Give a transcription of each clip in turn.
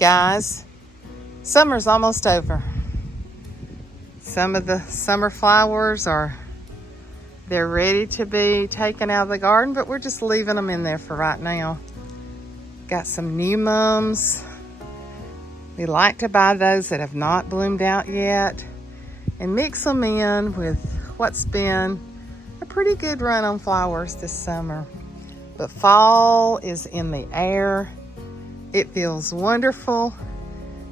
guys, summer's almost over. Some of the summer flowers they're ready to be taken out of the garden, but we're just leaving them in there for right now. Got some new mums. We like to buy those that have not bloomed out yet and mix them in with what's been a pretty good run on flowers this summer. But fall is in the air. It feels wonderful.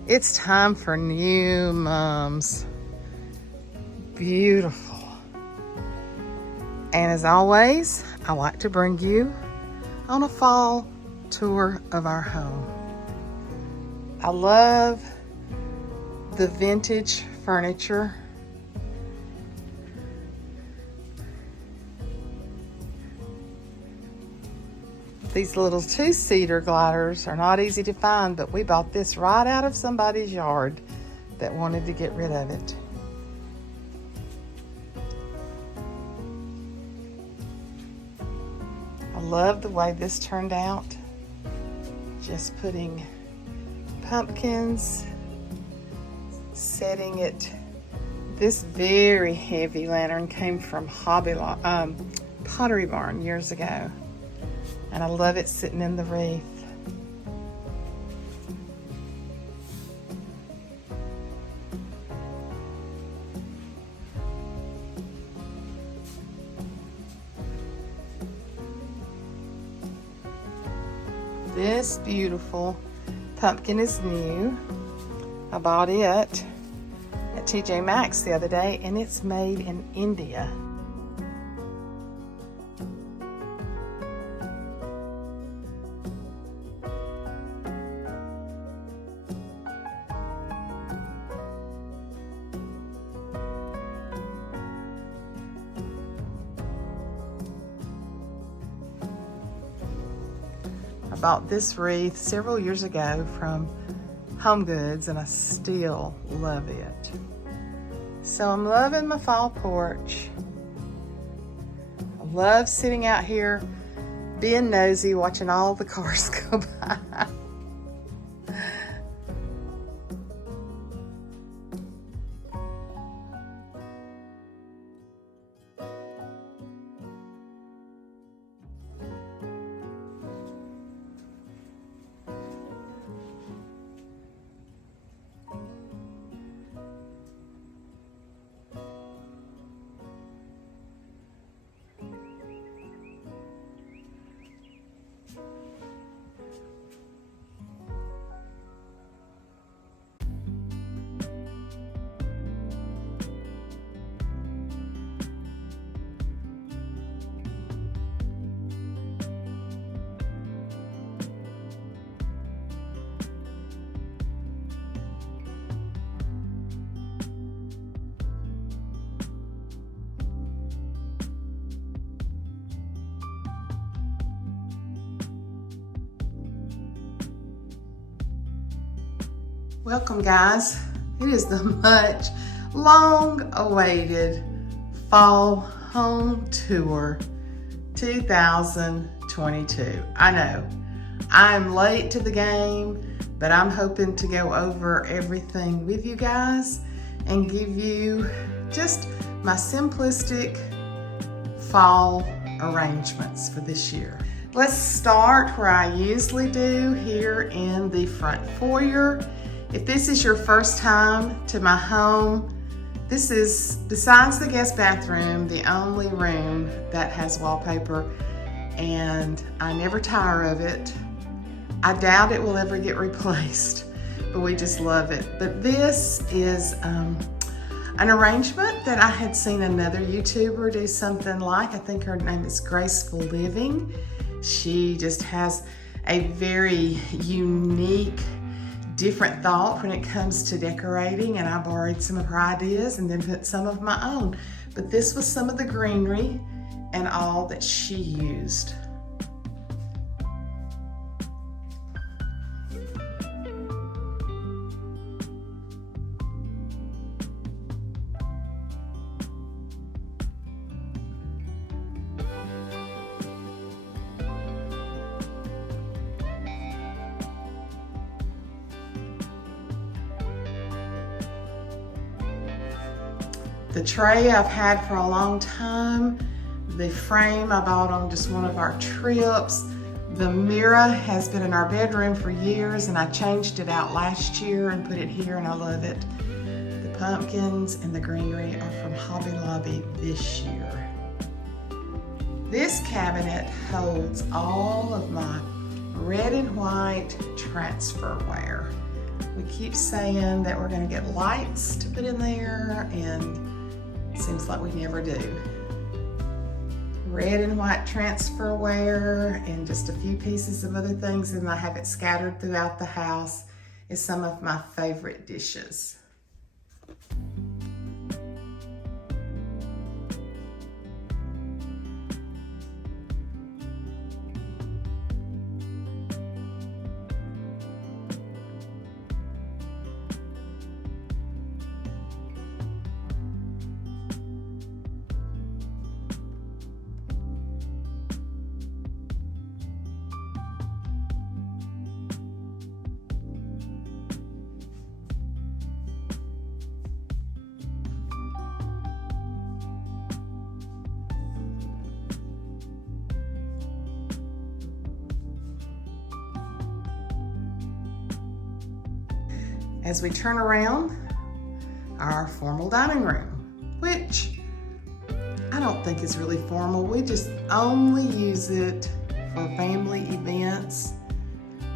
It's time for new mums. Beautiful. And as always, I like to bring you on a fall tour of our home. I love the vintage furniture. These little two-seater gliders are not easy to find, but we bought this right out of somebody's yard that wanted to get rid of it. I love the way this turned out. Just putting pumpkins, setting it. This very heavy lantern came from Pottery Barn years ago. And I love it sitting in the wreath. This beautiful pumpkin is new. I bought it at TJ Maxx the other day, and it's made in India. I bought this wreath several years ago from Home Goods, and I still love it. So I'm loving my fall porch. I love sitting out here, being nosy, watching all the cars go by. Welcome, guys. It is the much long-awaited Fall Home Tour 2022. I know, I'm late to the game, but I'm hoping to go over everything with you guys and give you just my simplistic fall arrangements for this year. Let's start where I usually do, here in the front foyer. If this is your first time to my home, this is, besides the guest bathroom, the only room that has wallpaper, and I never tire of it. I doubt it will ever get replaced, but we just love it. But this is an arrangement that I had seen another YouTuber do something like. I think her name is Graceful Living. She just has a very unique, different thought when it comes to decorating, and I borrowed some of her ideas and then put some of my own. But this was some of the greenery and all that she used. The tray I've had for a long time. The frame I bought on just one of our trips. The mirror has been in our bedroom for years, and I changed it out last year and put it here, and I love it. The pumpkins and the greenery are from Hobby Lobby this year. This cabinet holds all of my red and white transferware. We keep saying that we're going to get lights to put in there, and it seems like we never do. Red and white transferware and just a few pieces of other things, and I have it scattered throughout the house, is some of my favorite dishes. As we turn around, our formal dining room, which I don't think is really formal. We just only use it for family events,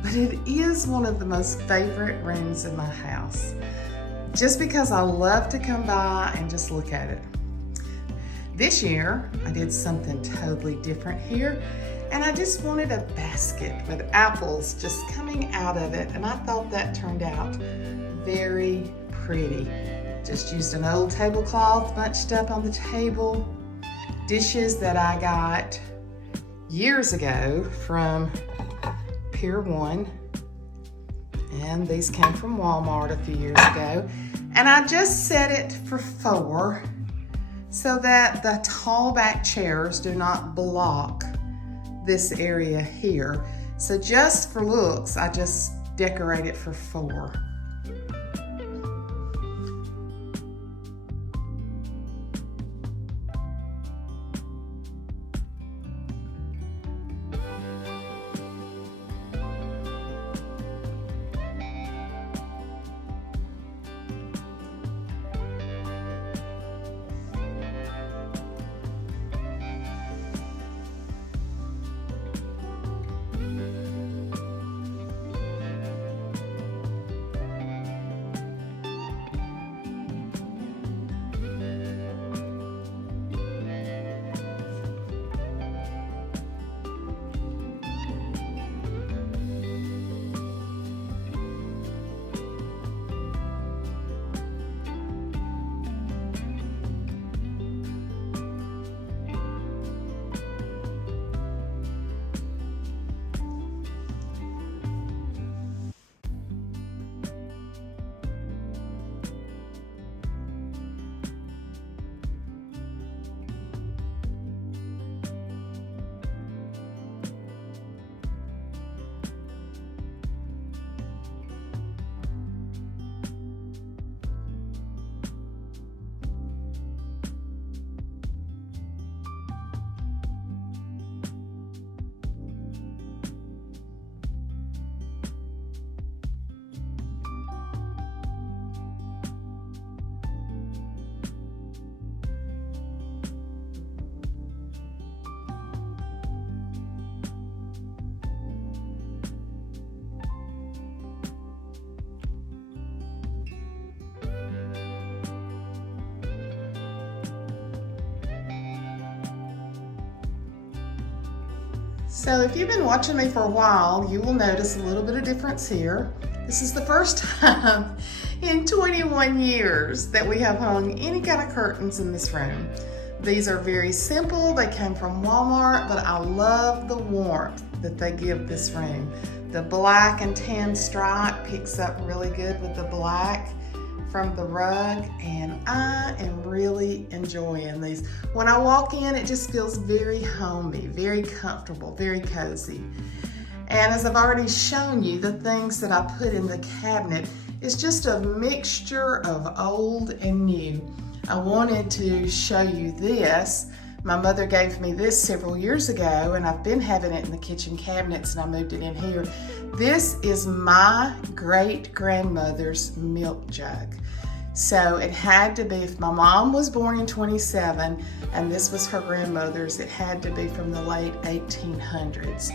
but it is one of the most favorite rooms in my house, just because I love to come by and just look at it. This year, I did something totally different here, and I just wanted a basket with apples just coming out of it, and I thought that turned out very pretty. Just used an old tablecloth bunched up on the table. Dishes that I got years ago from Pier 1, and these came from Walmart a few years ago, and I just set it for 4 so that the tall back chairs do not block this area here. So just for looks, I just decorate it for 4. So if you've been watching me for a while, you will notice a little bit of difference here. This is the first time in 21 years that we have hung any kind of curtains in this room. These are very simple. They came from Walmart, but I love the warmth that they give this room. The black and tan stripe picks up really good with the black from the rug, and I am really enjoying these. When I walk in, it just feels very homey, very comfortable, very cozy. And as I've already shown you, the things that I put in the cabinet is just a mixture of old and new. I wanted to show you this. My mother gave me this several years ago, and I've been having it in the kitchen cabinets, and I moved it in here. This is my great-grandmother's milk jug. So it had to be, if my mom was born in 27 and this was her grandmother's, it had to be from the late 1800s.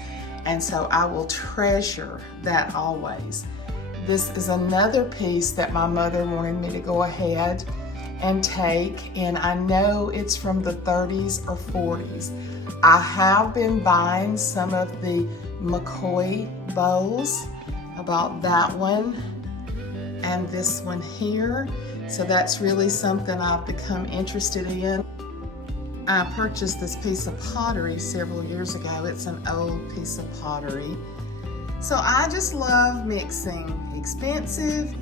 And so I will treasure that always. This is another piece that my mother wanted me to go ahead and take, and I know it's from the 30s or 40s. I have been buying some of the McCoy bowls. I bought that one and this one here. So that's really something I've become interested in. I purchased this piece of pottery several years ago. It's an old piece of pottery. So I just love mixing expensive,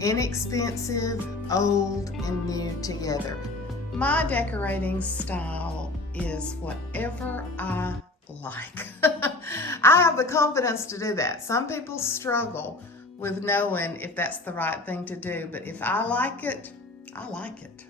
inexpensive, old, and new together. My decorating style is whatever I like. I have the confidence to do that. Some people struggle with knowing if that's the right thing to do, but if I like it, I like it.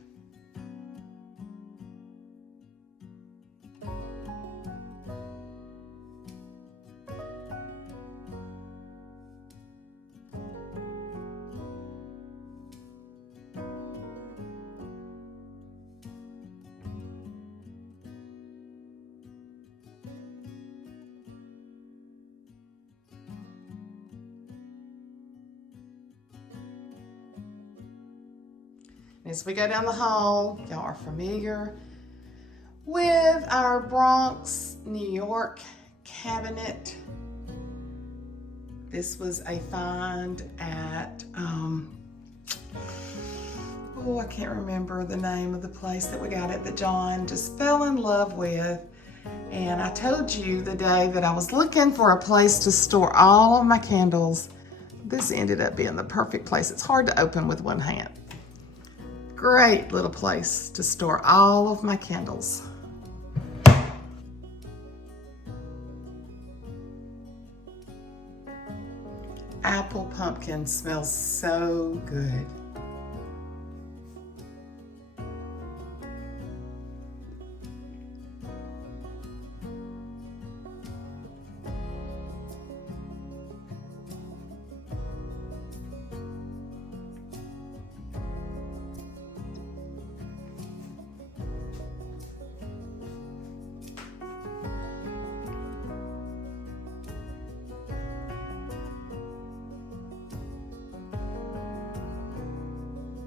As we go down the hall, y'all are familiar with our Bronx, New York cabinet. This was a find at, I can't remember the name of the place that we got it that John just fell in love with. And I told you the day that I was looking for a place to store all of my candles. This ended up being the perfect place. It's hard to open with one hand. Great little place to store all of my candles. Apple pumpkin smells so good.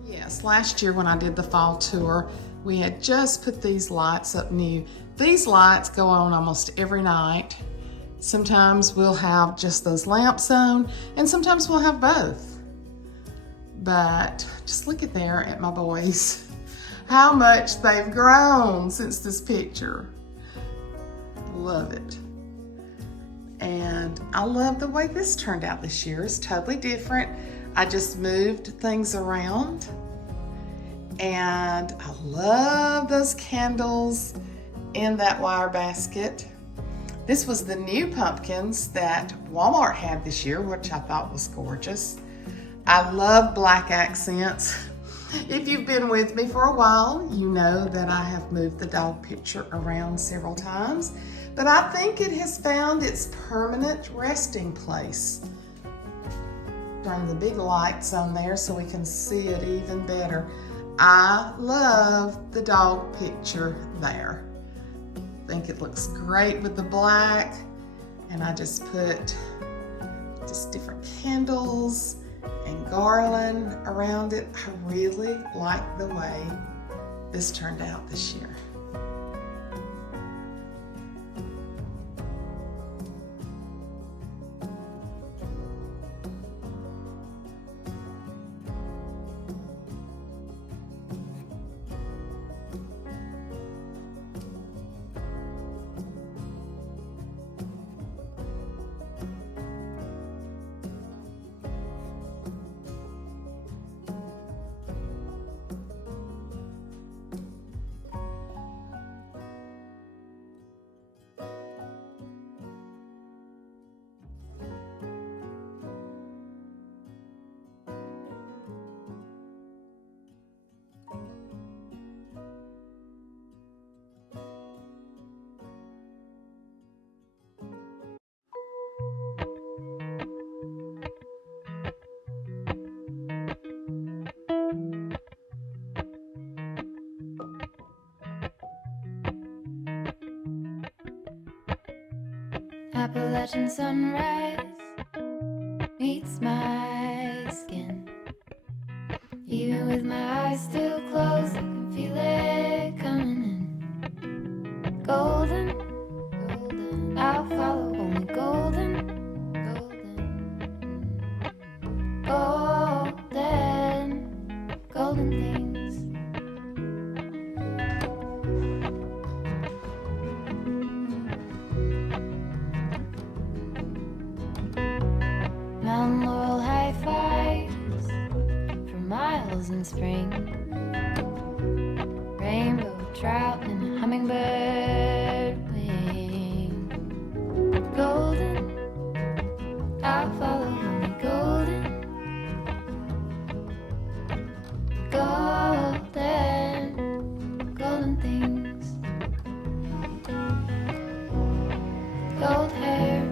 Yes, last year when I did the fall tour, we had just put these lights up new. These lights go on almost every night. Sometimes we'll have just those lamps on, and sometimes we'll have both. But just look at my boys, how much they've grown since this picture. Love it. And I love the way this turned out this year. It's totally different. I just moved things around. And I love those candles in that wire basket. This was the new pumpkins that Walmart had this year, which I thought was gorgeous. I love black accents. If you've been with me for a while, you know that I have moved the dog picture around several times, but I think it has found its permanent resting place. Turn the big lights on there so we can see it even better. I love the dog picture there. I think it looks great with the black, and I just put just different candles and garland around it. I really like the way this turned out this year. Appalachian sunrise meets my skin. Even with my eyes still closed, I can feel it coming in. Golden, golden, I'll follow only golden, golden, golden, golden things. Mountain laurel high fives for miles in spring. Rainbow trout and a hummingbird wing. Golden, I'll follow only golden, golden, golden things. Gold hair,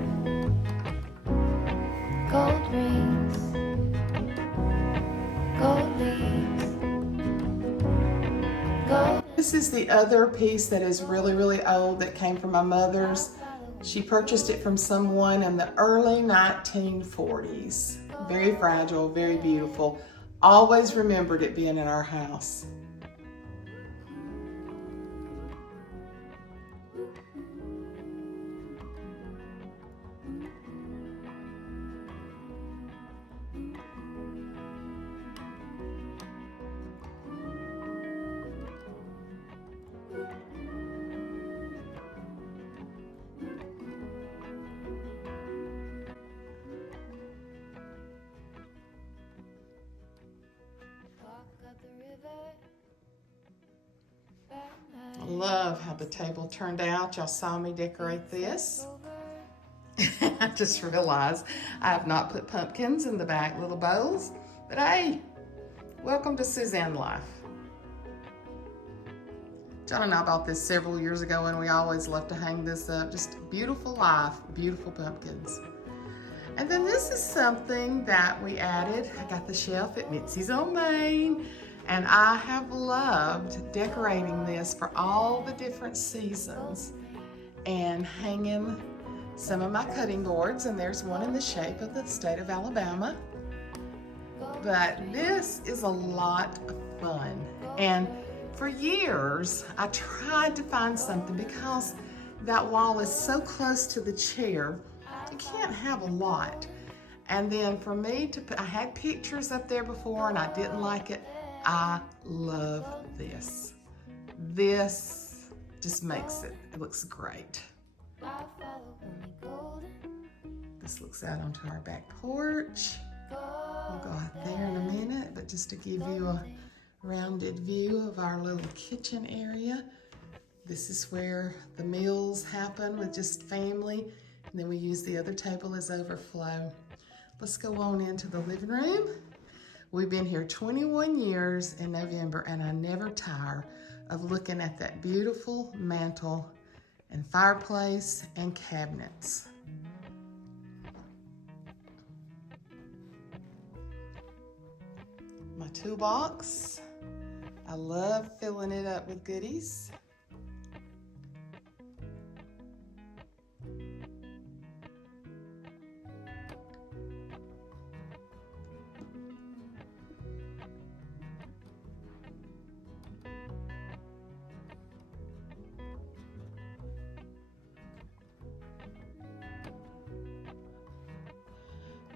gold rings, gold leaves, gold. This is the other piece that is really, really old that came from my mother's. She purchased it from someone in the early 1940s. Very fragile, very beautiful. Always remembered it being in our house. I love how the table turned out. Y'all saw me decorate this. I just realized I have not put pumpkins in the back little bowls, but hey, welcome to Suzanne Life. John and I bought this several years ago and we always love to hang this up. Just beautiful life, beautiful pumpkins. And then this is something that we added. I got the shelf at Mitzi's on Main, and I have loved decorating this for all the different seasons and hanging some of my cutting boards, and there's one in the shape of the state of Alabama. But this is a lot of fun. And for years, I tried to find something because that wall is so close to the chair, you can't have a lot. And then for me to put, I had pictures up there before and I didn't like it. I love this. This just makes it looks great. This looks out onto our back porch. We'll go out there in a minute, but just to give you a rounded view of our little kitchen area. This is where the meals happen with just family, and then we use the other table as overflow. Let's go on into the living room. We've been here 21 years in November, and I never tire of looking at that beautiful mantle and fireplace and cabinets. My toolbox, I love filling it up with goodies.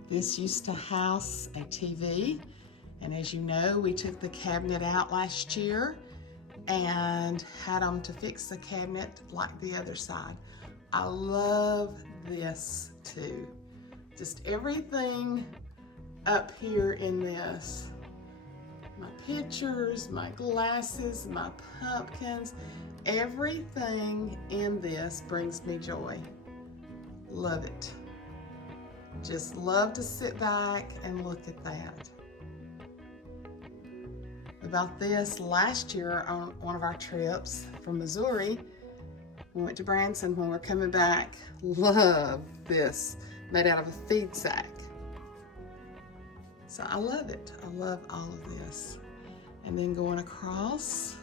This used to house a TV, and as you know, we took the cabinet out last year and had them to fix the cabinet like the other side. I love this too. Just everything up here in this. My pictures, my glasses, my pumpkins, everything in this brings me joy. Love it. Just love to sit back and look at that. About this, last year on one of our trips from Missouri, we went to Branson. When we're coming back, love this, made out of a feed sack. So I love it. I love all of this. And then going across,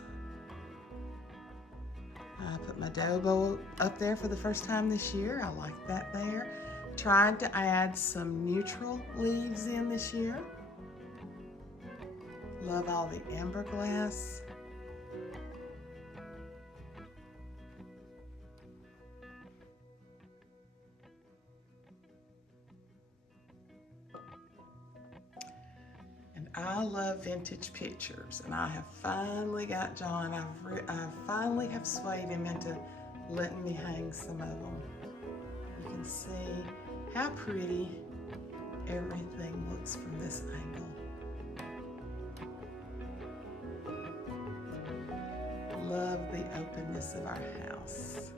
I put my dough bowl up there for the first time this year. I like that there. Tried to add some neutral leaves in this year. Love all the amber glass. And I love vintage pictures, and I have finally got John, I finally have swayed him into letting me hang some of them. You can see how pretty everything looks from this angle. Love the openness of our house.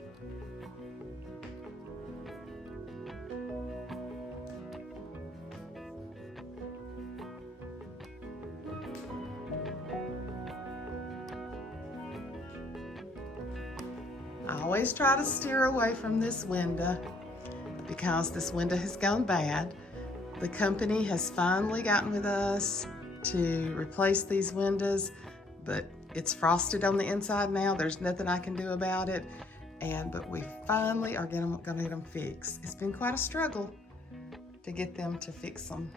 I always try to steer away from this window because this window has gone bad. The company has finally gotten with us to replace these windows, but it's frosted on the inside now. There's nothing I can do about it. But we finally are gonna get them fixed. It's been quite a struggle to get them to fix them.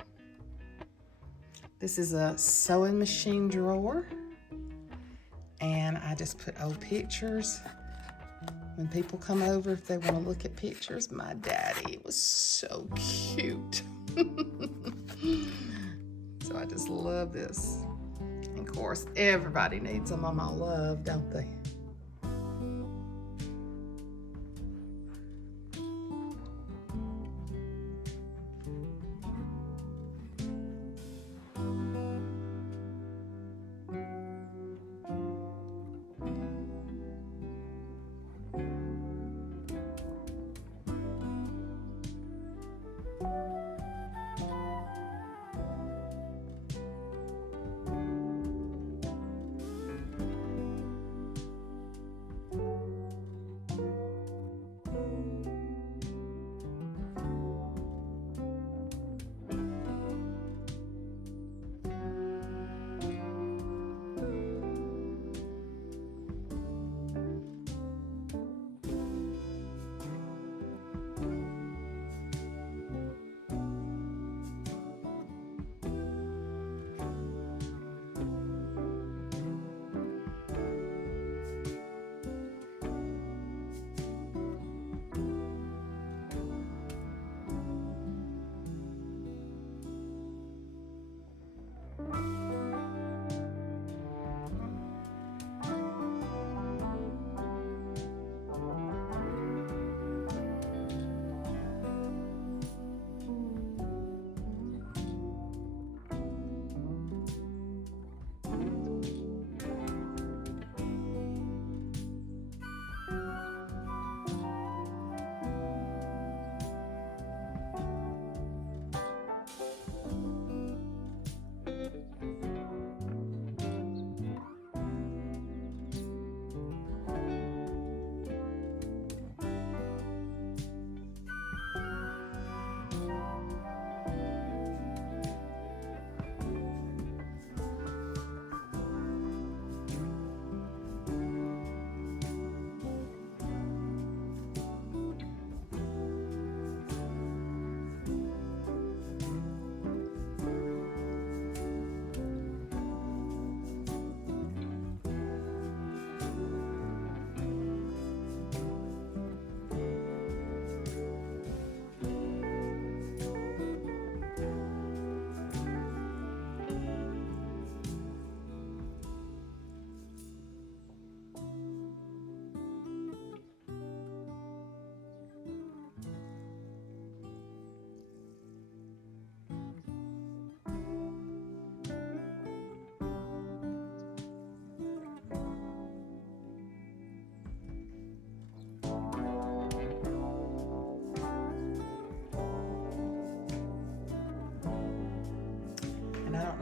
This is a sewing machine drawer, and I just put old pictures. When people come over, if they want to look at pictures, my daddy was so cute. So I just love this. And of course, everybody needs them on my love, don't they?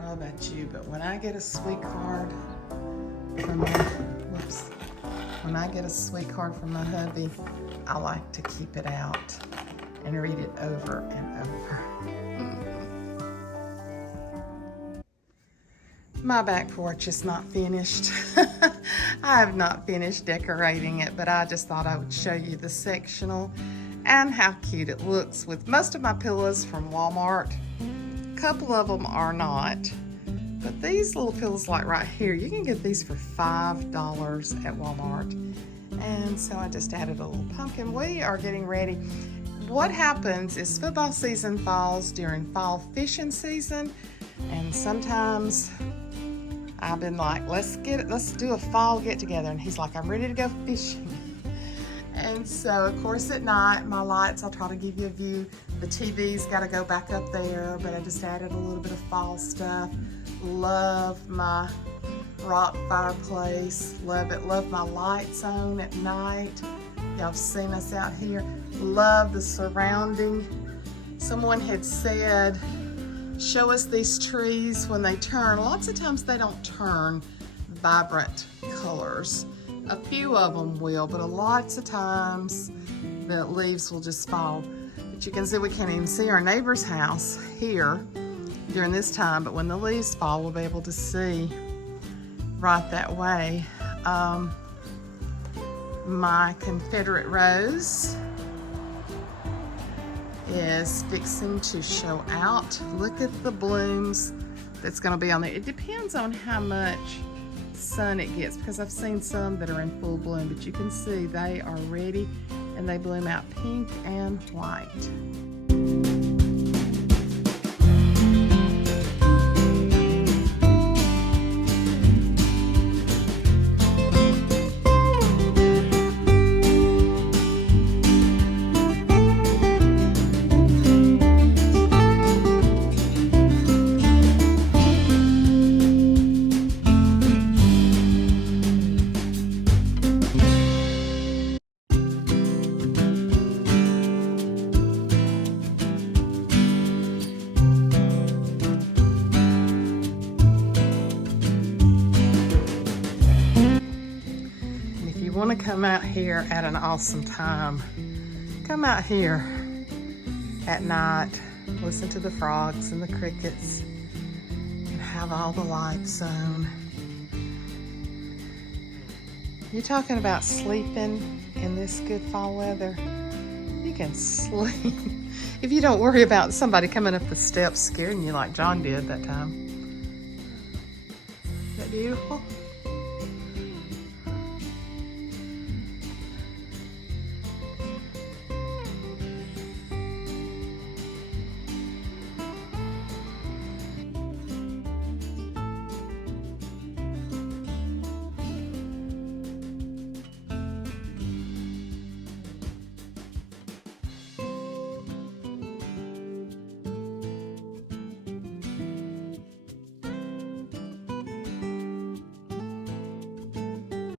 About you, but when I get a sweet card from my hubby, I like to keep it out and read it over and over. My back porch is not finished. I have not finished decorating it, but I just thought I would show you the sectional and how cute it looks with most of my pillows from Walmart. A couple of them are not, but these little pillows like right here, you can get these for $5 at Walmart. And so I just added a little pumpkin. We are getting ready. What happens is football season falls during fall fishing season, and sometimes I've been like, let's do a fall get together, and he's like, I'm ready to go fishing. And so of course at night, my lights, I'll try to give you a view. The TV's got to go back up there, but I just added a little bit of fall stuff. Love my rock fireplace, love it. Love my lights on at night. Y'all have seen us out here. Love the surrounding. Someone had said, show us these trees when they turn. Lots of times they don't turn vibrant colors. A few of them will, but lots of times the leaves will just fall. But you can see we can't even see our neighbor's house here during this time, but when the leaves fall, we'll be able to see right that way. My Confederate rose is fixing to show out. Look at the blooms that's going to be on there. It depends on how much sun it gets, because I've seen some that are in full bloom, but you can see they are ready and they bloom out pink and white. Want to come out here at an awesome time, come out here at night, listen to the frogs and the crickets, and have all the lights on. You're talking about sleeping in this good fall weather. You can sleep if you don't worry about somebody coming up the steps scaring you like John did that time. Isn't that beautiful?